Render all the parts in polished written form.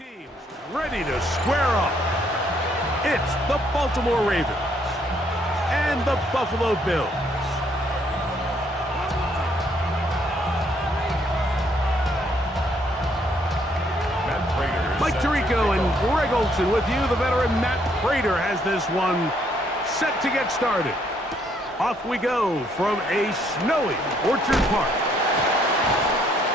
teams ready to square up. It's the Baltimore Ravens and the Buffalo Bills. Mike Tirico and Greg Olsen with you. The veteran Matt Prater has this one set to get started. Off we go from a snowy Orchard Park.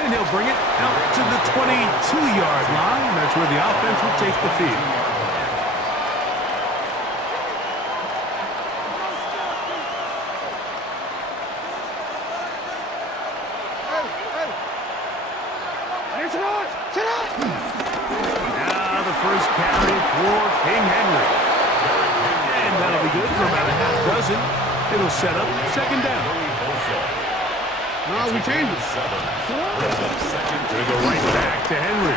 And he'll bring it out to the 22-yard line. That's where the offense will take the field. Now the first carry for King Henry. And that'll be good for about a half dozen. It'll set up second down. No, we changed it. They go right back to Henry.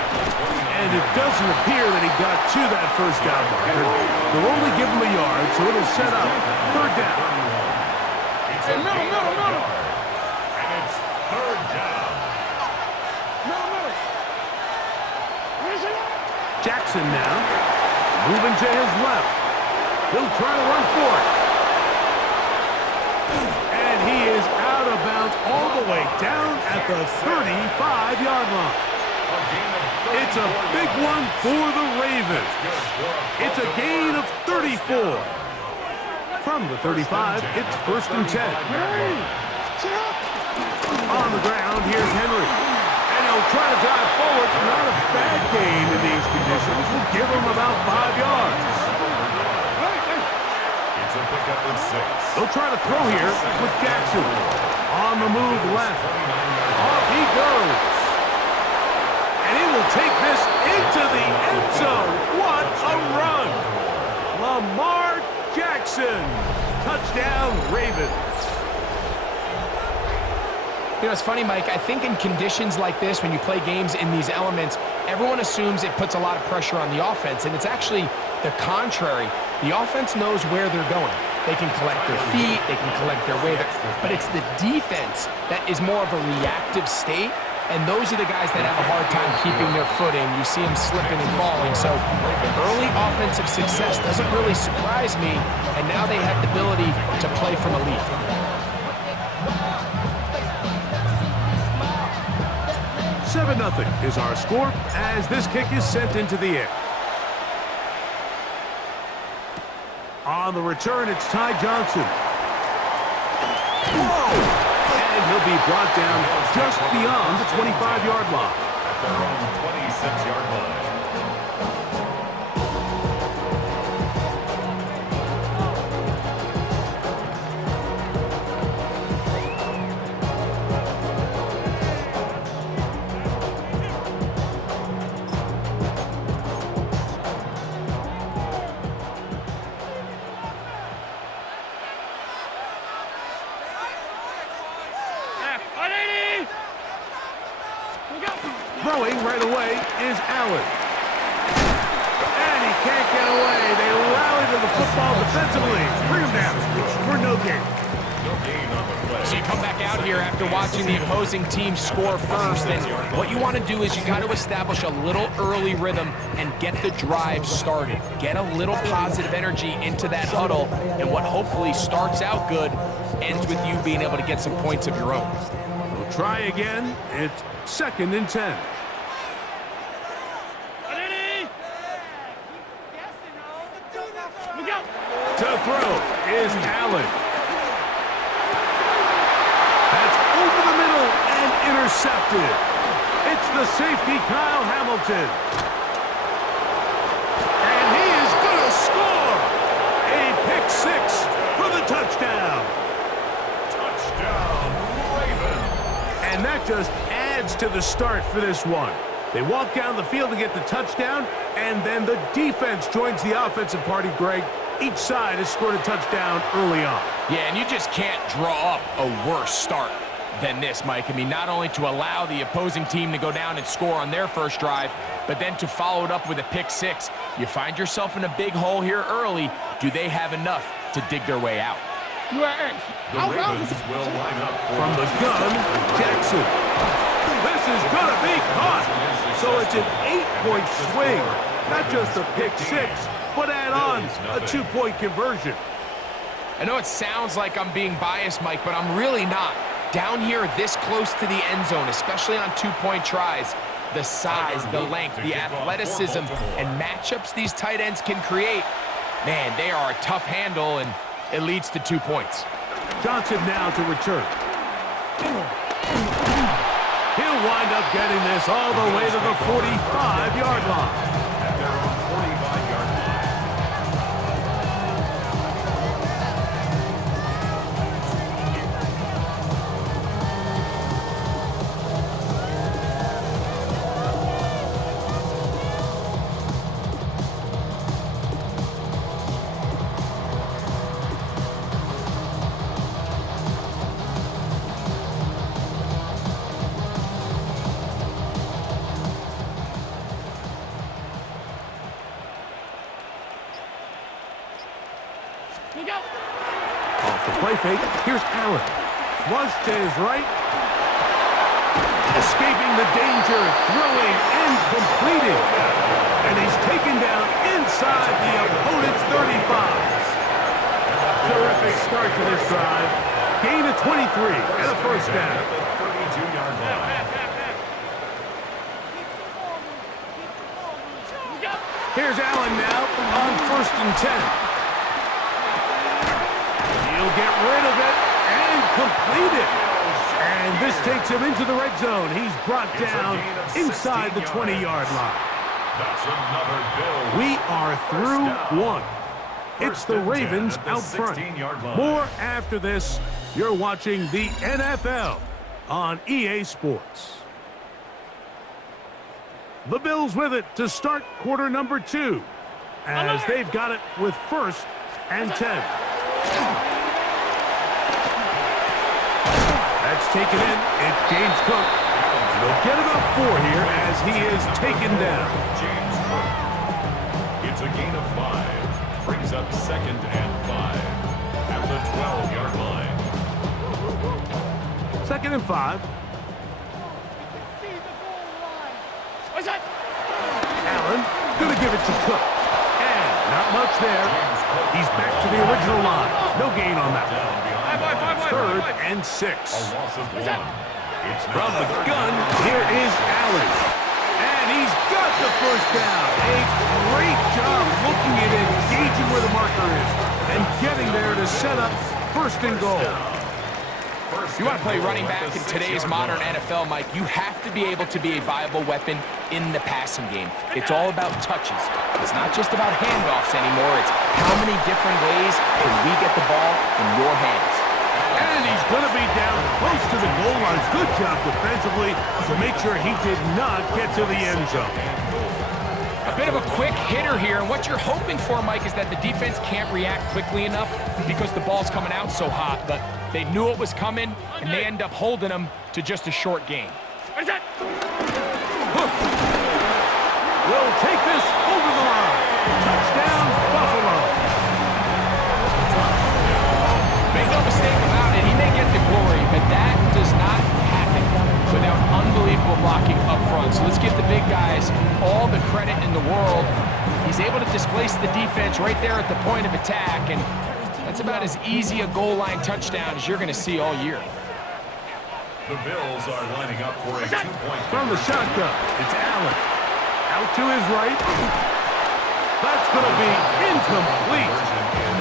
And it doesn't appear that he got to that first down marker. They'll only give him a yard, so it'll set up third down. Hey, middle. And it's third down. Middle. Jackson now, moving to his left. He'll try to run for it. And he is out of bounds all the way down at the 35-yard line. It's a big one for the Ravens. It's a gain of 34. From the 35, it's first and 10. On the ground, here's Henry. And he'll try to drive forward. Not a bad gain in these conditions. Will give him about 5 yards. It's a pickup of 6. They'll try to throw here with Jackson. On the move left. Off he goes. And he will take this into the end zone. What a run. Lamar Jackson. Touchdown, Ravens. You know, it's funny, Mike. I think in conditions like this, when you play games in these elements, everyone assumes it puts a lot of pressure on the offense, and it's actually the contrary. The offense knows where they're going. They can collect their feet, they can collect their weight, but it's the defense that is more of a reactive state, and those are the guys that have a hard time keeping their footing. You see them slipping and falling, so early offensive success doesn't really surprise me, and now they have the ability to play from a lead. 7-0 is our score as this kick is sent into the air. On the return, it's Ty Johnson. Whoa! And he'll be brought down just beyond the 25-yard line. At their own 26-yard line. Throwing right away is Allen. And he can't get away. They rally to the football defensively. Bring him down for no gain. So you come back out here after watching the opposing team score first, and what you want to do is you got to establish a little early rhythm and get the drive started. Get a little positive energy into that huddle, and what hopefully starts out good ends with you being able to get some points of your own. We'll try again. It's second and 10. To throw is Allen. That's over the middle and intercepted. It's the safety, Kyle Hamilton. And he is going to score. A pick 6 for the touchdown. Touchdown, Ravens. And that just adds to the start for this one. They walk down the field to get the touchdown, and then the defense joins the offensive party, Greg. Each side has scored a touchdown early on. Yeah, and you just can't draw up a worse start than this, Mike. I mean, not only to allow the opposing team to go down and score on their first drive, but then to follow it up with a pick 6. You find yourself in a big hole here early. Do they have enough to dig their way out? The Ravens will line up From the gun, Jackson. This is going to be caught. So it's an two-point swing. Not just a pick six, but add on a two-point conversion. I know it sounds like I'm being biased, Mike, but I'm really not. Down here this close to the end zone, especially on two-point tries, the size, the length, the athleticism, and matchups these tight ends can create, man, they are a tough handle, and it leads to 2 points. Johnson now to return. He'll wind up getting this all the way to the 45-yard line. At their own 45-yard line. Off the play fake, here's Allen. Flush to his right. Escaping the danger, throwing and completing. And he's taken down inside the opponent's 35. Terrific start to this drive. Gain of 23 and a first down. 32-yard line. Here's Allen now on 1st and 10. He'll get rid of it and complete it. And this takes him into the red zone. He's brought down inside the 20-yard line. That's another Bill. We are through one. It's the Ravens out front. More after this. You're watching the NFL on EA Sports. The Bills with it to start quarter number 2 as they've got it with 1st and 10. That's taken in. It's James Cook. They'll get about 4 here as he is taken down. James Cook. It's a gain of 5. Brings up 2nd and 5 at the 12-yard line. 2nd and 5. Allen gonna give it to Cook. And not much there. He's back to the original line. No gain on that one. 3rd and 6. A loss of 1. It's From the gun, here is Allen. And he's got the first down. A great job looking at engaging where the marker is and getting there to set up 1st and goal. If you want to play running back in today's modern NFL, Mike, you have to be able to be a viable weapon in the passing game. It's all about touches. It's not just about handoffs anymore. It's how many different ways can we get the ball in your hands. And he's going to be down close to the goal line. Good job defensively to make sure he did not get to the end zone. A bit of a quick hitter here, and what you're hoping for, Mike, is that the defense can't react quickly enough because the ball's coming out so hot, but they knew it was coming, and they end up holding them to just a short gain. Will take this over the line. Touchdown, Buffalo. Make no mistake about it, he may get the glory, but that does not happen without unbelievable blocking up front. So let's give the big guys all the credit in the world. He's able to displace the defense right there at the point of attack, and that's about as easy a goal line touchdown as you're going to see all year. The Bills are lining up for a 2-point From the shotgun, it's Allen. Out to his right. That's going to be incomplete.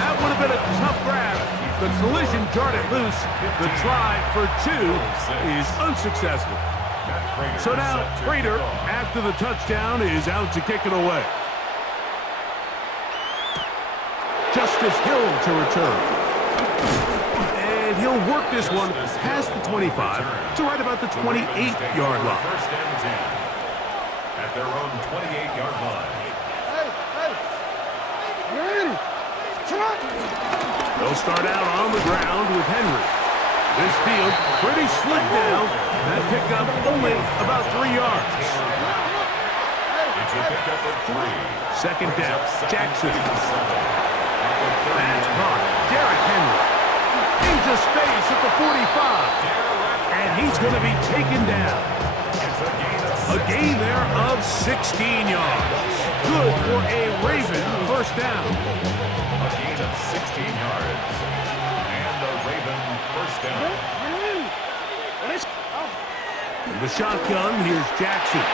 That would have been a tough grab. The collision jarred it loose. The try for 2 is unsuccessful. So now, Prater, after the touchdown, is out to kick it away. Justice Hill to return. And he'll work this one past the 25 to right about the 28-yard line. 1st and 10 at their own 28-yard line. They'll start out on the ground with Henry. This field pretty slick now. That pickup only about 3 yards. It's a pickup of 3. 2nd down, Jackson. That's caught. Derrick Henry into space at the 45. And he's going to be taken down. It's a gain of A gain there of 16 yards. Good for a Raven first down. A gain of 16 yards. And the Raven first down. In the shotgun, here's Jackson.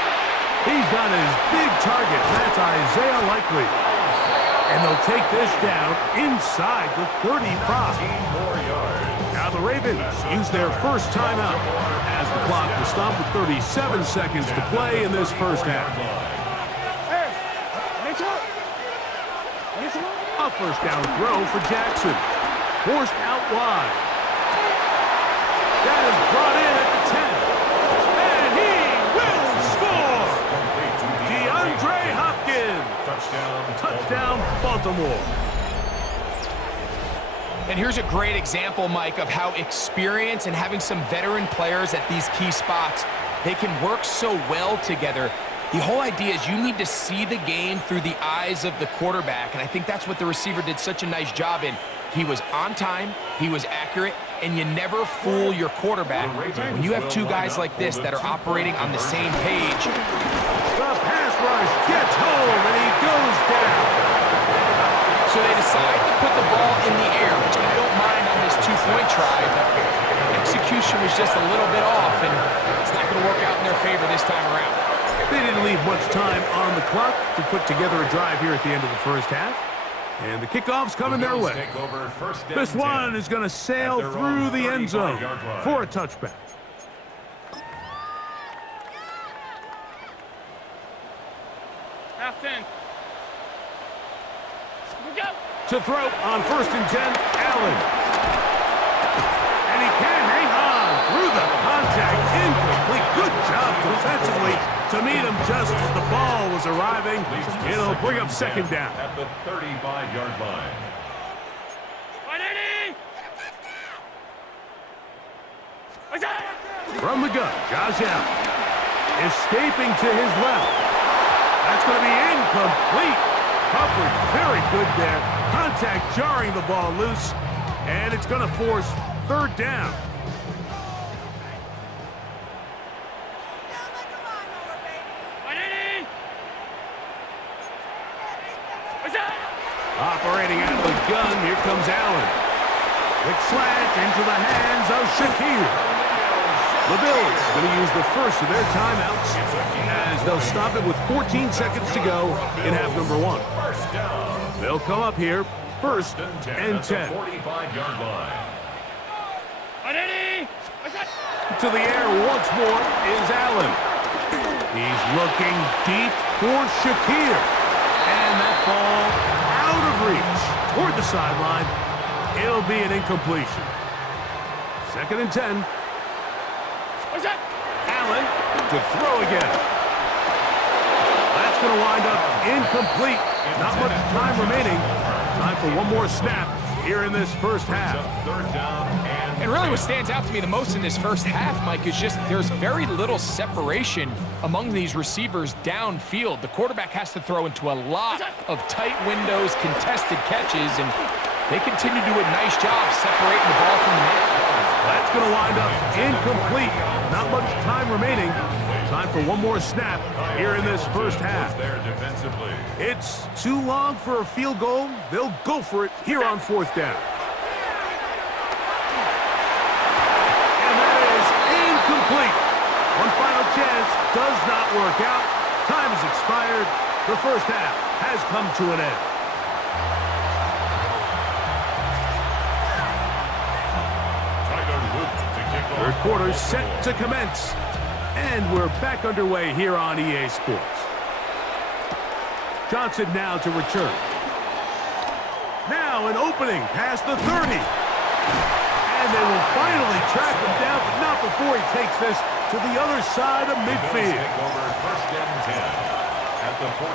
He's got his big target. That's Isaiah Likely. And they'll take this down inside the 35. 4 yards. Now the Ravens use their first timeout as the clock will stop with 37 seconds to play in this first half. A first down throw for Jackson. Forced out wide. That is brought in at the 10. And he will score! DeAndre Hopkins. Touchdown, Baltimore. And here's a great example, Mike, of how experience and having some veteran players at these key spots, they can work so well together. The whole idea is you need to see the game through the eyes of the quarterback, and I think that's what the receiver did such a nice job in. He was on time, he was accurate, and you never fool your quarterback when you have two guys like this that are operating on the same page. The pass rush gets home, and he goes down. So they decide to put the ball in the air, which I don't mind on this two-point try, but execution was just a little bit off, and it's not going to work out in their favor this time around. They didn't leave much time on the clock to put together a drive here at the end of the first half. And the kickoff's coming their way. This one is going to sail through the end zone for a touchback. Half 10. To throw on 1st and 10, Allen. And he can't hang on through the contact. Incomplete. Good job defensively to meet him just as the ball was arriving. It'll bring up second down. At the 35-yard line. From the gun, Josh Allen. Escaping to his left. That's going to be incomplete. Coverage very good there. Contact jarring the ball loose. And it's going to force third down. Operating out of the gun, here comes Allen. Quick slant into the hands of Shakir. The Bills going to use the first of their timeouts as they'll stop it with 14 seconds to go in half number 1. They'll come up here, 1st and 10. 45-yard line. To the air once more is Allen. He's looking deep for Shakir. And that ball out of reach toward the sideline. It'll be an incompletion. 2nd and 10. Allen to throw again. That's going to wind up incomplete. Not much time remaining. Time for one more snap here in this first half. And really what stands out to me the most in this first half, Mike, is just there's very little separation among these receivers downfield. The quarterback has to throw into a lot of tight windows, contested catches, and they continue to do a nice job separating the ball from the man. That's going to wind up incomplete. Not much time remaining. Time for one more snap here in this first half. It's too long for a field goal. They'll go for it here on 4th down. And that is incomplete. One final chance does not work out. Time has expired. The first half has come to an end. Third quarter set to commence. And we're back underway here on EA Sports. Johnson now to return. Now an opening past the 30. And they will finally track him down, but not before he takes this to the other side of midfield. Take over 1st and 10 at the 40.